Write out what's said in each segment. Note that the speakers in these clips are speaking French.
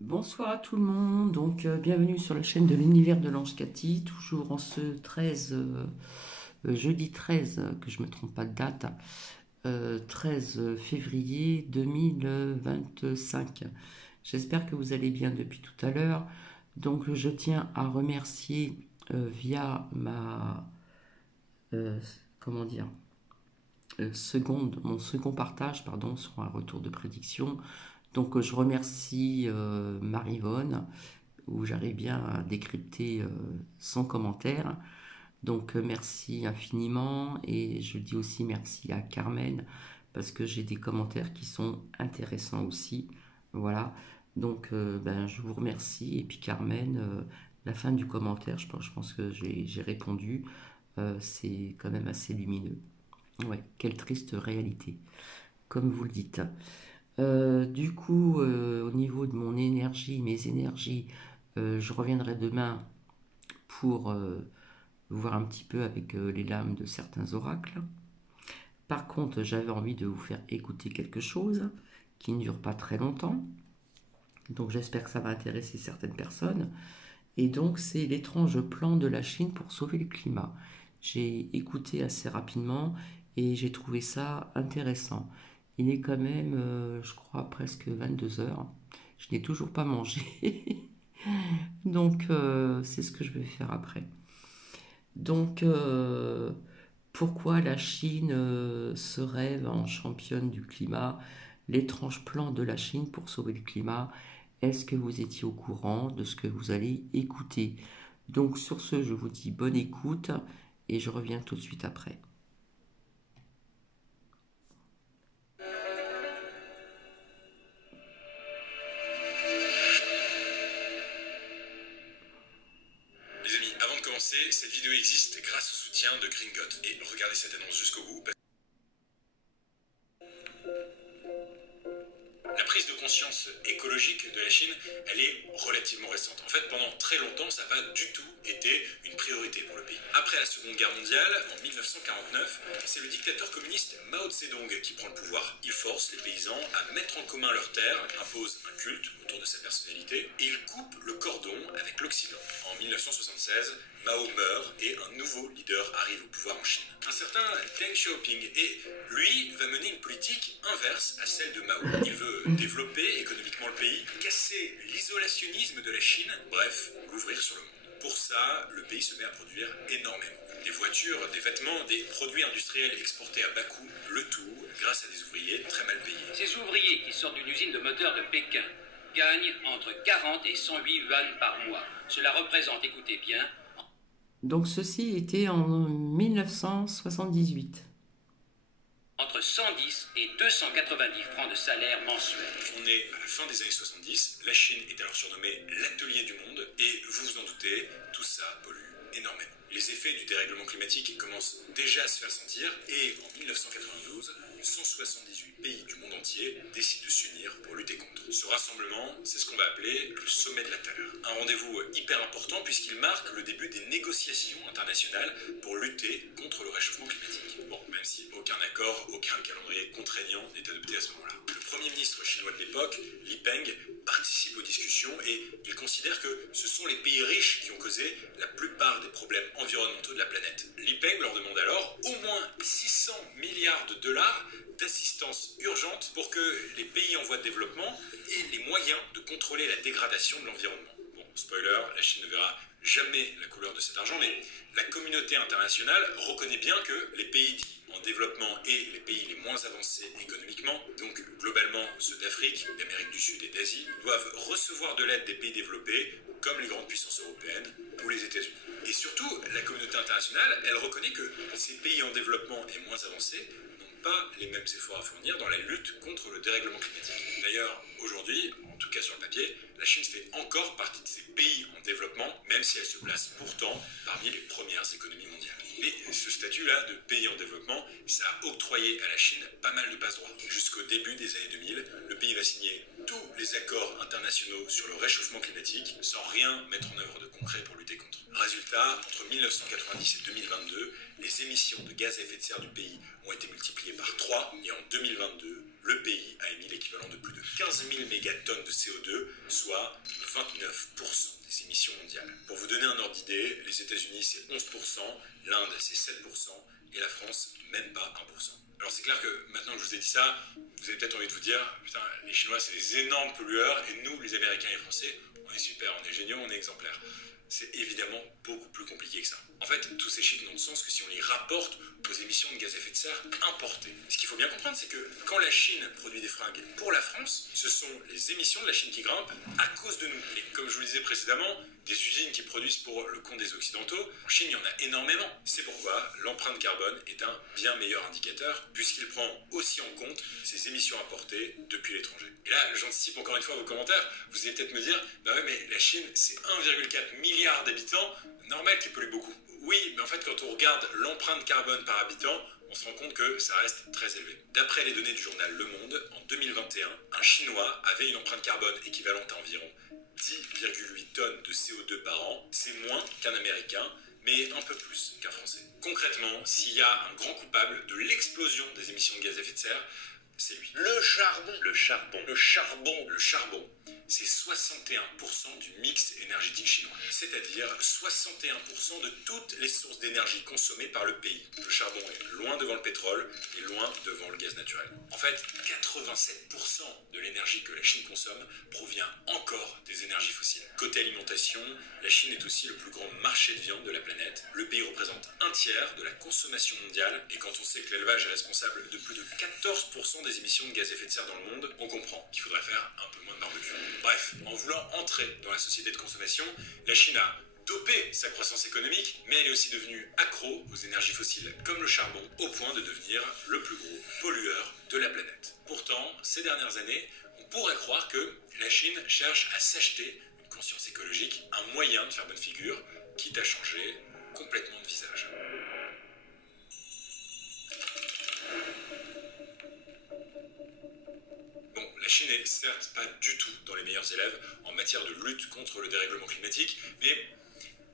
Bonsoir à tout le monde, bienvenue sur la chaîne de l'univers de l'Ange Cathy, toujours en ce 13, jeudi 13, que je ne me trompe pas de date, 13 février 2025. J'espère que vous allez bien depuis tout à l'heure. Donc je tiens à remercier via ma, euh, comment dire, mon second partage, pardon, sur un retour de prédiction. Donc je remercie Marivonne, où j'arrive bien à décrypter sans commentaire. Donc merci infiniment et je dis aussi merci à Carmen parce que j'ai des commentaires qui sont intéressants aussi. Voilà. Donc je vous remercie et puis Carmen, la fin du commentaire, je pense que j'ai répondu. C'est quand même assez lumineux. Ouais, quelle triste réalité, comme vous le dites. Au niveau de mon énergie, mes énergies, je reviendrai demain pour voir un petit peu avec les lames de certains oracles. Par contre, j'avais envie de vous faire écouter quelque chose qui ne dure pas très longtemps. Donc j'espère que ça va intéresser certaines personnes. Et donc c'est l'étrange plan de la Chine pour sauver le climat. J'ai écouté assez rapidement et j'ai trouvé ça intéressant. Il est quand même, je crois, presque 22 heures. Je n'ai toujours pas mangé. Donc c'est ce que je vais faire après. Donc pourquoi la Chine se rêve en championne du climat? L'étrange plan de la Chine pour sauver le climat. Est-ce que vous étiez au courant de ce que vous allez écouter? Donc sur ce, je vous dis bonne écoute et je reviens tout de suite après. Les amis, avant de commencer, cette vidéo existe grâce au soutien de Gringot. Et regardez cette annonce jusqu'au bout. La prise de conscience écologique de la Chine, elle est relativement récente. En fait, pendant très longtemps, ça n'a pas du tout été une priorité pour le pays. Après la Seconde Guerre mondiale, en 1949, c'est le dictateur communiste Mao Tse-Dong qui prend le pouvoir. Il force les paysans à mettre en commun leurs terres, impose un culte autour de sa personnalité, et il coupe le cordon avec l'Occident. En 1976, Mao meurt et un nouveau leader arrive au pouvoir en Chine. Un certain Deng Xiaoping, et lui va mener une politique inverse à celle de Mao. Il veut développer économiquement le pays, casser l'isolationnisme de la Chine, bref, l'ouvrir sur le monde. Pour ça, le pays se met à produire énormément. Des voitures, des vêtements, des produits industriels exportés à bas coût, le tout grâce à des ouvriers très mal payés. Ces ouvriers qui sortent d'une usine de moteurs de Pékin gagnent entre 40 et 108 yuan par mois. Cela représente, écoutez bien... Donc ceci était en 1978. Entre 110 et 290 francs de salaire mensuel. On est à la fin des années 70, la Chine est alors surnommée l'atelier du monde, et vous vous en doutez, tout ça pollue énormément. Les effets du dérèglement climatique commencent déjà à se faire sentir, et en 1992, 178 pays du monde entier décident de s'unir pour lutter contre. Ce rassemblement, c'est ce qu'on va appeler le sommet de la Terre. Un rendez-vous hyper important puisqu'il marque le début des négociations internationales pour lutter contre le réchauffement climatique. Bon, même si aucun accord, aucun calendrier contraignant n'est adopté à ce moment-là. Le premier ministre chinois de l'époque, Li Peng, participe aux discussions et il considère que ce sont les pays riches qui ont causé la plupart des problèmes environnementaux de la planète. Li Peng leur demande alors au moins 600 milliards de dollars d'assistance urgente pour que les pays en voie de développement aient les moyens de contrôler la dégradation de l'environnement. Bon, spoiler, la Chine ne verra jamais la couleur de cet argent, mais la communauté internationale reconnaît bien que les pays dits en développement et les pays les moins avancés économiquement, donc globalement ceux d'Afrique, d'Amérique du Sud et d'Asie, doivent recevoir de l'aide des pays développés, comme les grandes puissances européennes ou les États-Unis. Et surtout, la communauté internationale, elle reconnaît que ces pays en développement et moins avancés n'ont pas les mêmes efforts à fournir dans la lutte contre le dérèglement climatique. D'ailleurs, aujourd'hui, en tout cas sur le papier, la Chine fait encore partie de ces pays en développement, même même si elle se place pourtant parmi les premières économies mondiales. Mais ce statut-là de pays en développement, ça a octroyé à la Chine pas mal de passe-droits. Jusqu'au début des années 2000, le pays va signer tous les accords internationaux sur le réchauffement climatique sans rien mettre en œuvre de concret pour lutter contre. Résultat, entre 1990 et 2022, les émissions de gaz à effet de serre du pays ont été multipliées par 3 et en 2022, le pays a émis l'équivalent de plus de 15 000 mégatonnes de CO2, soit 29% des émissions mondiales. Pour vous donner un ordre d'idée, les États-Unis c'est 11%, l'Inde c'est 7% et la France même pas 1%. Alors c'est clair que maintenant que je vous ai dit ça, vous avez peut-être envie de vous dire putain, les Chinois c'est des énormes pollueurs et nous les Américains et les Français, on est super, on est géniaux, on est exemplaires. C'est évidemment beaucoup plus compliqué que ça. En fait, tous ces chiffres n'ont de sens que si on les rapporte aux émissions de gaz à effet de serre importées. Ce qu'il faut bien comprendre, c'est que quand la Chine produit des fringues pour la France, ce sont les émissions de la Chine qui grimpent à cause de nous. Et comme je vous le disais précédemment, des usines qui produisent pour le compte des Occidentaux, en Chine, il y en a énormément. C'est pourquoi l'empreinte carbone est un bien meilleur indicateur, puisqu'il prend aussi en compte ces émissions importées depuis l'étranger. Et là, j'anticipe encore une fois vos commentaires. Vous allez peut-être me dire, bah ouais, mais la Chine, c'est 1,4 milliard d'habitants, normal qu'ils polluent beaucoup. Oui, mais en fait, quand on regarde l'empreinte carbone par habitant, on se rend compte que ça reste très élevé. D'après les données du journal Le Monde, en 2021, un Chinois avait une empreinte carbone équivalente à environ 10,8 tonnes de CO2 par an. C'est moins qu'un Américain, mais un peu plus qu'un Français. Concrètement, s'il y a un grand coupable de l'explosion des émissions de gaz à effet de serre, c'est lui. Le charbon. Le charbon. Le charbon. Le charbon. C'est 61% du mix énergétique chinois. C'est-à-dire 61% de toutes les sources d'énergie consommées par le pays. Le charbon est loin devant le pétrole et loin devant le gaz naturel. En fait, 87% de l'énergie que la Chine consomme provient encore des énergies fossiles. Côté alimentation, la Chine est aussi le plus grand marché de viande de la planète. Le pays représente un tiers de la consommation mondiale et quand on sait que l'élevage est responsable de plus de 14% des émissions de gaz à effet de serre dans le monde, on comprend qu'il faudrait faire un peu moins de barbecue. Bref, en voulant entrer dans la société de consommation, la Chine a dopé sa croissance économique, mais elle est aussi devenue accro aux énergies fossiles comme le charbon, au point de devenir le plus gros pollueur de la planète. Pourtant, ces dernières années, on pourrait croire que la Chine cherche à s'acheter une conscience écologique, un moyen de faire bonne figure, quitte à changer complètement de visage. La Chine n'est certes pas du tout dans les meilleurs élèves en matière de lutte contre le dérèglement climatique, mais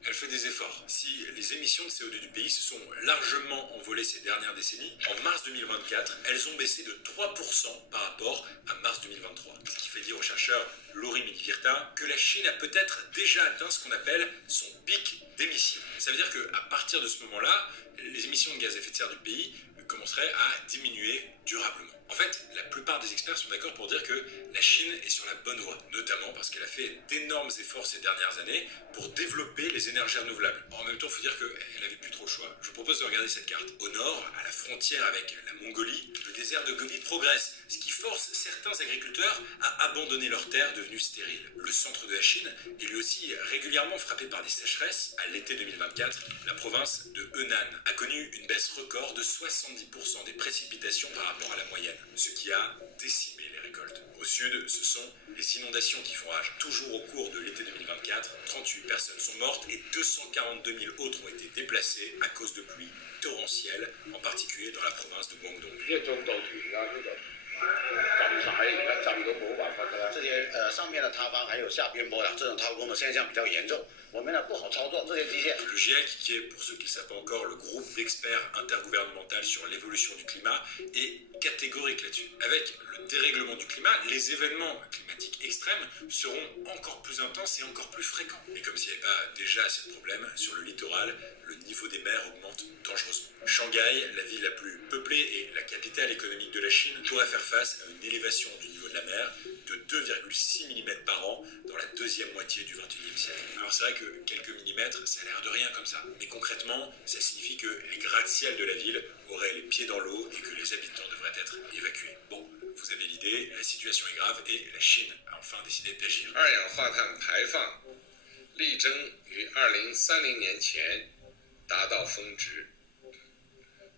elle fait des efforts. Si les émissions de CO2 du pays se sont largement envolées ces dernières décennies, en mars 2024, elles ont baissé de 3% par rapport à mars 2023. Ce qui fait dire au chercheur Lori Milivirta que la Chine a peut-être déjà atteint ce qu'on appelle son pic d'émissions. Ça veut dire qu'à partir de ce moment-là, les émissions de gaz à effet de serre du pays commenceraient à diminuer durablement. En fait, la plupart des experts sont d'accord pour dire que la Chine est sur la bonne voie, notamment parce qu'elle a fait d'énormes efforts ces dernières années pour développer les énergies renouvelables. En même temps, il faut dire qu'elle n'avait plus trop le choix. Je vous propose de regarder cette carte. Au nord, à la frontière avec la Mongolie, le désert de Gobi progresse, ce qui force certains agriculteurs à abandonner leurs terres devenues stériles. Le centre de la Chine est lui aussi régulièrement frappé par des sécheresses. À l'été 2024, la province de Henan a connu une baisse record de 70% des précipitations par rapport à la moyenne, ce qui a décimé les récoltes. Au sud, ce sont les inondations qui font rage. Toujours au cours de l'été 2024, 38 personnes sont mortes et 242 000 autres ont été déplacées à cause de pluies torrentielles, en particulier dans la province de Guangdong. 这些上面的塌方还有下边波的这种掏空的现象比较严重，我们呢不好操作这些机械。 Le GIEC, qui est, pour ceux qui ne savent pas encore, le groupe d'experts intergouvernemental sur l'évolution du climat, est catégorique là-dessus. Avec le dérèglement du climat, les événements climatiques extrêmes seront encore plus intenses et encore plus fréquents. Et comme s'il n'y avait pas déjà assez de problèmes, sur le littoral, le niveau des mers augmente dangereusement. Shanghai, la ville la plus peuplée et la capitale économique de la Chine, pourrait faire face à une élévation du niveau de la mer de 2,6 mm par an dans la deuxième moitié du XXIe siècle. Alors c'est vrai que quelques millimètres, ça a l'air de rien comme ça. Mais concrètement, ça signifie que les gratte-ciel de la ville auraient les pieds dans l'eau et que les habitants devraient être évacués. Bon, vous avez l'idée, la situation est grave et la Chine a enfin décidé d'agir. 二氧化碳排放力争于2030年前达到峰值，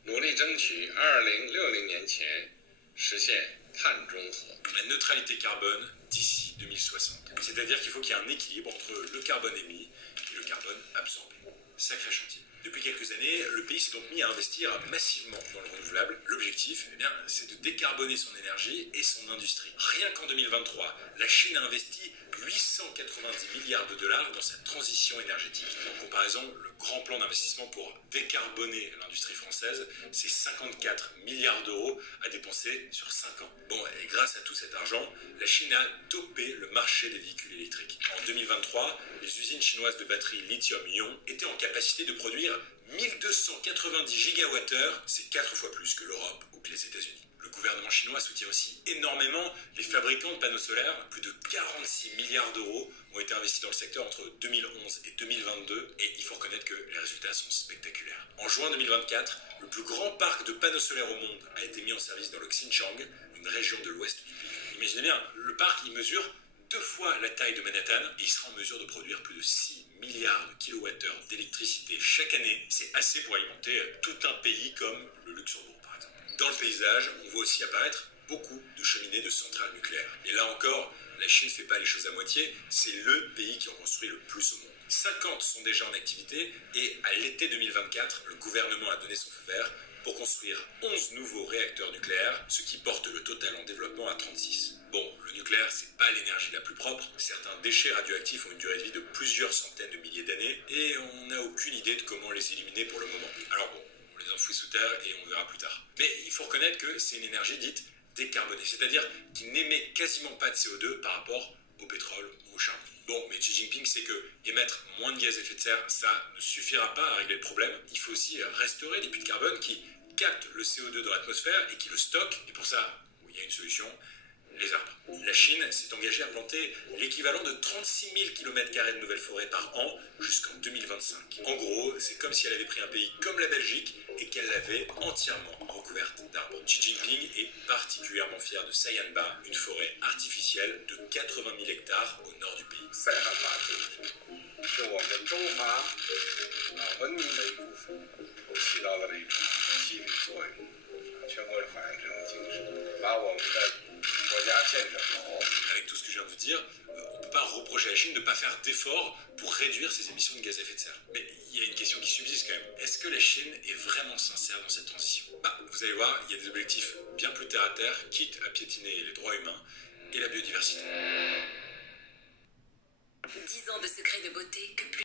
努力争取2060年前实现碳中和。 La neutralité carbone d'ici 2060. C'est-à-dire qu'il faut qu'il y ait un équilibre entre le carbone émis et le carbone absorbé. Sacré chantier. Depuis quelques années, le pays s'est donc mis à investir massivement dans le renouvelable. L'objectif, eh bien, c'est de décarboner son énergie et son industrie. Rien qu'en 2023, la Chine a investi 890 milliards de dollars dans sa transition énergétique. En comparaison, le grand plan d'investissement pour décarboner l'industrie française, c'est 54 milliards d'euros à dépenser sur 5 ans. Bon, et grâce à tout cet argent, la Chine a dopé le marché des véhicules électriques. En 2023, les usines chinoises de batteries lithium-ion étaient en capacité de produire 1290 gigawattheures, c'est 4 fois plus que l'Europe ou que les États-Unis. Le gouvernement chinois soutient aussi énormément les fabricants de panneaux solaires. Plus de 46 milliards d'euros ont été investis dans le secteur entre 2011 et 2022 et il faut reconnaître que les résultats sont spectaculaires. En juin 2024, le plus grand parc de panneaux solaires au monde a été mis en service dans le Xinjiang, une région de l'ouest du pays. Imaginez bien, le parc il mesure 2 fois la taille de Manhattan et il sera en mesure de produire plus de 6 milliards de kilowattheures d'électricité chaque année. C'est assez pour alimenter tout un pays comme le Luxembourg par exemple. Dans le paysage, on voit aussi apparaître beaucoup de cheminées de centrales nucléaires. Et là encore, la Chine ne fait pas les choses à moitié, c'est le pays qui en construit le plus au monde. 50 sont déjà en activité et à l'été 2024, le gouvernement a donné son feu vert pour construire 11 nouveaux réacteurs nucléaires, ce qui porte le total en développement à 36. Bon, le nucléaire, c'est pas l'énergie la plus propre. Certains déchets radioactifs ont une durée de vie de plusieurs centaines de milliers d'années et on n'a aucune idée de comment les éliminer pour le moment. Alors bon, on les enfouit sous terre et on verra plus tard. Mais il faut reconnaître que c'est une énergie dite décarbonée, c'est-à-dire qui n'émet quasiment pas de CO2 par rapport au pétrole ou au charbon. Bon, mais Xi Jinping sait que émettre moins de gaz à effet de serre, ça ne suffira pas à régler le problème. Il faut aussi restaurer les puits de carbone qui captent le CO2 dans l'atmosphère et qui le stockent. Et pour ça, il y a une solution, les arbres. La Chine s'est engagée à planter l'équivalent de 36 000 km² de nouvelles forêts par an jusqu'en 2025. En gros, c'est comme si elle avait pris un pays comme la Belgique et qu'elle l'avait entièrement recouverte d'arbres. Xi Jinping est particulièrement fier de Sayanba, une forêt artificielle de 80 000 hectares au nord du pays. 是我们中华文明的一部分，起到了这种激励作用。全国反映这种精神，把我们的国家建设好。 Avec tout ce que je viens de vous dire, on ne peut pas reprocher à la Chine de ne pas faire d'efforts pour réduire ses émissions de gaz à effet de serre. Mais il y a une question qui subsiste quand même. Est-ce que la Chine est vraiment sincère dans cette transition? Vous allez voir, il y a des objectifs bien plus terre à terre, quitte à piétiner les droits humains et la biodiversité. 10 ans de secret de beauté que plus...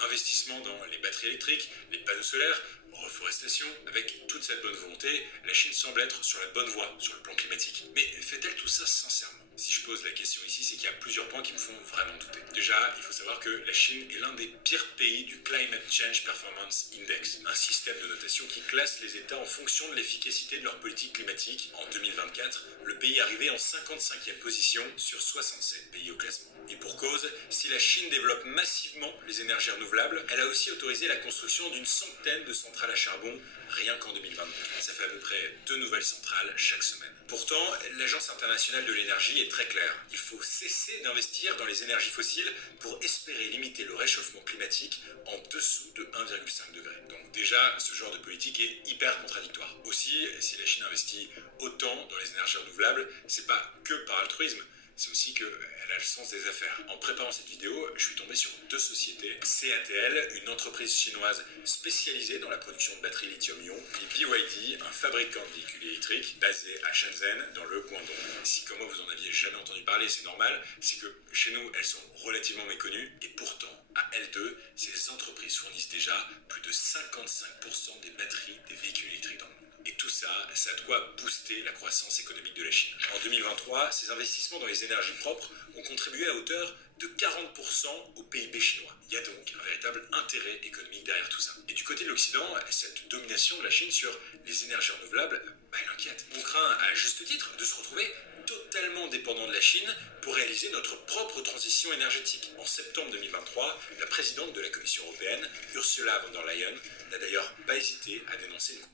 Investissement dans les batteries électriques, les panneaux solaires, reforestation, avec toute cette bonne volonté, la Chine semble être sur la bonne voie sur le plan climatique. Mais fait-elle tout ça sincèrement? Si je pose la question ici, c'est qu'il y a plusieurs points qui me font vraiment douter. Déjà, il faut savoir que la Chine est l'un des pires pays du Climate Change Performance Index, un système de notation qui classe les États en fonction de l'efficacité de leur politique climatique. En 2024, le pays est arrivé en 55e position sur 67 pays au classement. Et pour cause, si la Chine développe massivement les énergies renouvelables, elle a aussi autorisé la construction d'une centaine de centrales à charbon rien qu'en 2022. Ça fait à peu près 2 nouvelles centrales chaque semaine. Pourtant, l'Agence internationale de l'énergie est très claire. Il faut cesser d'investir dans les énergies fossiles pour espérer limiter le réchauffement climatique en dessous de 1,5 degré. Donc déjà, ce genre de politique est hyper contradictoire. Aussi, si la Chine investit autant dans les énergies renouvelables, c'est pas que par altruisme. C'est aussi qu'elle a le sens des affaires. En préparant cette vidéo, je suis tombé sur 2 sociétés. CATL, une entreprise chinoise spécialisée dans la production de batteries lithium-ion, et BYD, un fabricant de véhicules électriques basé à Shenzhen, dans le Guangdong. Si comme moi vous en aviez jamais entendu parler, c'est normal, c'est que chez nous, elles sont relativement méconnues, et pourtant, à L2, ces entreprises fournissent déjà plus de 55% des batteries des véhicules électriques dans le monde. Et tout ça, ça a de quoi booster la croissance économique de la Chine. En 2023, ces investissements dans les énergies propres ont contribué à hauteur de 40% au PIB chinois. Il y a donc un véritable intérêt économique derrière tout ça. Et du côté de l'Occident, cette domination de la Chine sur les énergies renouvelables, elle inquiète. On craint à juste titre de se retrouver totalement dépendant de la Chine pour réaliser notre propre transition énergétique. En septembre 2023, la présidente de la Commission européenne, Ursula von der Leyen, n'a d'ailleurs pas hésité à dénoncer une...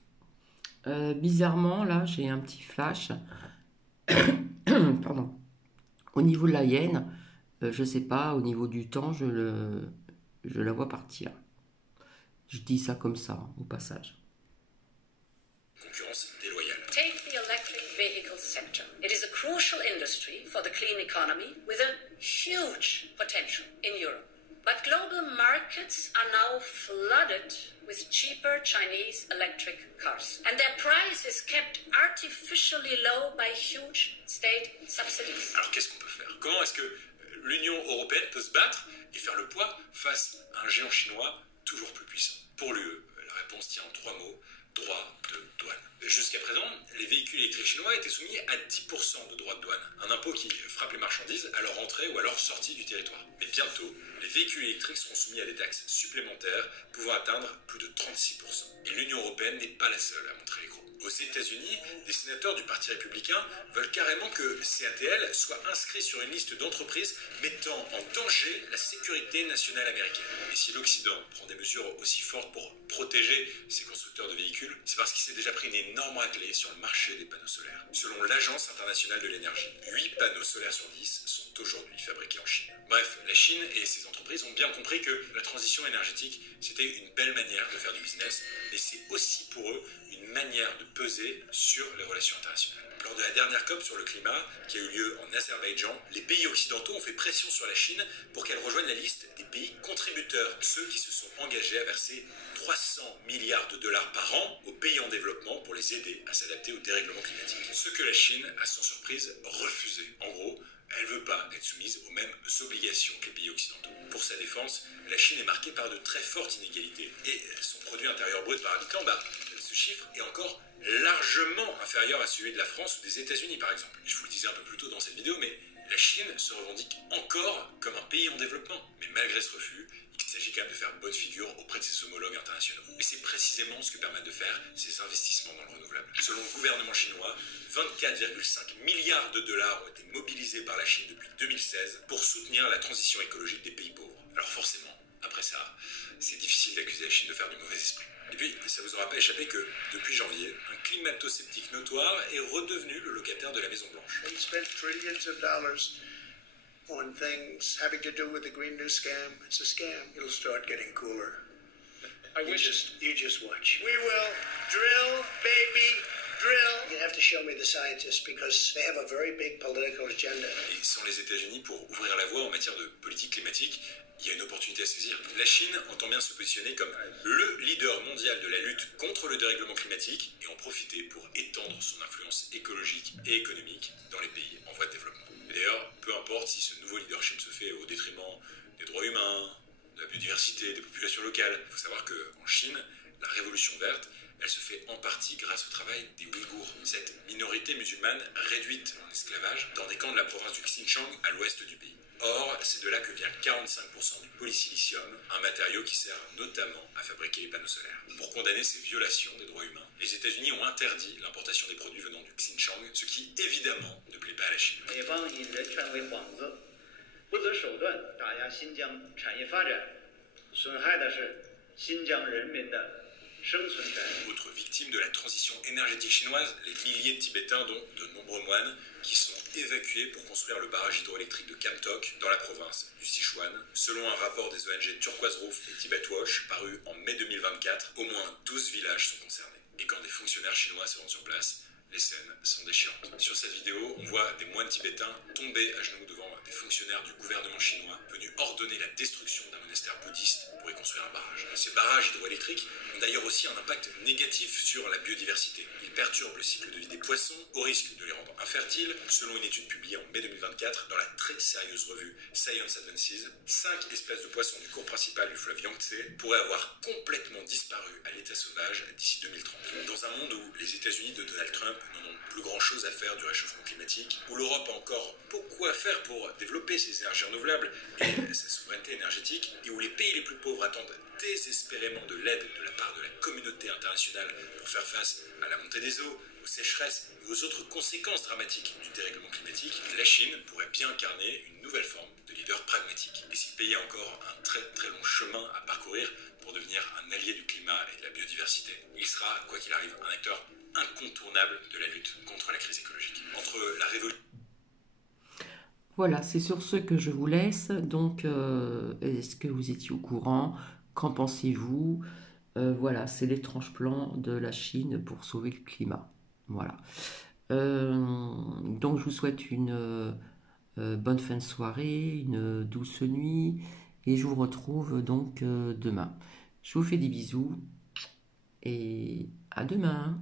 Bizarrement, là, j'ai un petit flash. Pardon. Au niveau de la hyène, je sais pas, au niveau du temps, je la vois partir. Je dis ça comme ça, au passage. concurrence déloyale. Take the electric vehicle sector. It is a crucial industry for the clean economy with a huge potential in Europe. But global markets are now flooded with cheaper Chinese electric cars. And their price is kept artificially low by huge state subsidies. Alors qu'est-ce qu'on peut faire? Comment est-ce que l'Union européenne peut se battre et faire le poids face à un géant chinois toujours plus puissant? Pour l'UE, la réponse tient en 3 mots: droit de douane. Jusqu'à présent, les véhicules électriques chinois étaient soumis à 10% de droit de douane, un impôt qui frappe les marchandises à leur entrée ou à leur sortie du territoire. Mais bientôt, les véhicules électriques seront soumis à des taxes supplémentaires pouvant atteindre plus de 36%. Et l'Union européenne n'est pas la seule à montrer les crocs. Aux États-Unis, des sénateurs du Parti républicain veulent carrément que CATL soit inscrit sur une liste d'entreprises mettant en danger la sécurité nationale américaine. Et si l'Occident prend des mesures aussi fortes pour protéger ses constructeurs de véhicules, c'est parce qu'il s'est déjà pris une énorme raclée sur le marché des panneaux solaires. Selon l'Agence internationale de l'énergie, 8 panneaux solaires sur 10 sont aujourd'hui fabriqués en Chine. Bref, la Chine et ses entreprises ont bien compris que la transition énergétique, c'était une belle manière de faire du business, mais c'est aussi pour eux une manière de peser sur les relations internationales. Lors de la dernière COP sur le climat, qui a eu lieu en Azerbaïdjan, les pays occidentaux ont fait pression sur la Chine pour qu'elle rejoigne la liste des pays contributeurs, ceux qui se sont engagés à verser 300 milliards de dollars par an aux pays en développement pour les aider à s'adapter au dérèglement climatique. Ce que la Chine a sans surprise refusé. En gros, elle ne veut pas être soumise aux mêmes obligations que les pays occidentaux. Pour sa défense, la Chine est marquée par de très fortes inégalités. Et son produit intérieur brut par habitant, ce chiffre est encore largement inférieur à celui de la France ou des États-Unis par exemple. Je vous le disais un peu plus tôt dans cette vidéo, mais la Chine se revendique encore comme un pays en développement. Mais malgré ce refus, il s'agit quand même de faire bonne figure auprès de ses homologues internationaux. Et c'est précisément ce que permettent de faire ces investissements dans le renouvelable. Selon le gouvernement chinois, 24,5 milliards de dollars ont été mobilisés par la Chine depuis 2016 pour soutenir la transition écologique des pays pauvres. Alors forcément, après ça, c'est difficile d'accuser la Chine de faire du mauvais esprit. Et puis, ça vous aura pas échappé que, depuis janvier, un climato-sceptique notoire est redevenu le locataire de la Maison Blanche. We spent trillions of dollars on things having to do with the Green New Scam. It's a scam. It'll start getting cooler. You just watch. We will drill, baby, drill. You have to show me the scientists because they have a very big political agenda. Et sans les États-Unis pour ouvrir la voie en matière de politique climatique, il y a une opportunité à saisir. La Chine entend bien se positionner comme le leader mondial de la lutte contre le dérèglement climatique et en profiter pour étendre son influence écologique et économique dans les pays en voie de développement. Et d'ailleurs, peu importe si ce nouveau leadership se fait au détriment des droits humains, de la biodiversité, des populations locales. Il faut savoir qu'en Chine, la révolution verte, elle se fait en partie grâce au travail des Ouïghours, cette minorité musulmane réduite en esclavage dans des camps de la province du Xinjiang à l'ouest du pays. Or, c'est de là que vient 45% du polysilicium, un matériau qui sert notamment à fabriquer les panneaux solaires. Pour condamner ces violations des droits humains, les États-Unis ont interdit l'importation des produits venant du Xinjiang, ce qui évidemment ne plaît pas à la Chine. 美方以人权为幌子，不择手段打压新疆产业发展，损害的是新疆人民的生存权。 Autre victime de la transition énergétique chinoise, les milliers de Tibétains, dont de nombreux moines, qui sont évacués pour construire le barrage hydroélectrique de Kamtok, dans la province du Sichuan. Selon un rapport des ONG Turquoise Roof et Tibet Watch, paru en mai 2024, au moins 12 villages sont concernés. Et quand des fonctionnaires chinois se rendent sur place, les scènes sont déchirantes. Sur cette vidéo, on voit des moines tibétains tomber à genoux devant des fonctionnaires du gouvernement chinois venus ordonner la destruction d'un monastère bouddhiste pour y construire un barrage. Ces barrages hydroélectriques ont d'ailleurs aussi un impact négatif sur la biodiversité. Ils perturbent le cycle de vie des poissons au risque de les rendre infertiles. Selon une étude publiée en mai 2024 dans la très sérieuse revue Science Advances, 5 espèces de poissons du cours principal du fleuve Yangtze pourraient avoir complètement disparu à l'état sauvage d'ici 2030. Dans un monde où les États-Unis de Donald Trump n'en ont plus grand-chose à faire du réchauffement climatique, où l'Europe a encore beaucoup à faire pour développer ses énergies renouvelables et sa souveraineté énergétique, et où les pays les plus pauvres attendent désespérément de l'aide de la part de la communauté internationale pour faire face à la montée des eaux, aux sécheresses et aux autres conséquences dramatiques du dérèglement climatique, la Chine pourrait bien incarner une nouvelle forme de leader pragmatique. Et si le pays a encore un très très long chemin à parcourir pour devenir un allié du climat et de la biodiversité, il sera, quoi qu'il arrive, un acteur incontournable de la lutte contre la crise écologique. Entre la révolution... Voilà, c'est sur ce que je vous laisse. Donc, est-ce que vous étiez au courant? Qu'en pensez-vous? Voilà, c'est l'étrange plan de la Chine pour sauver le climat. Voilà. Donc je vous souhaite une bonne fin de soirée, une douce nuit, et je vous retrouve donc demain. Je vous fais des bisous et à demain.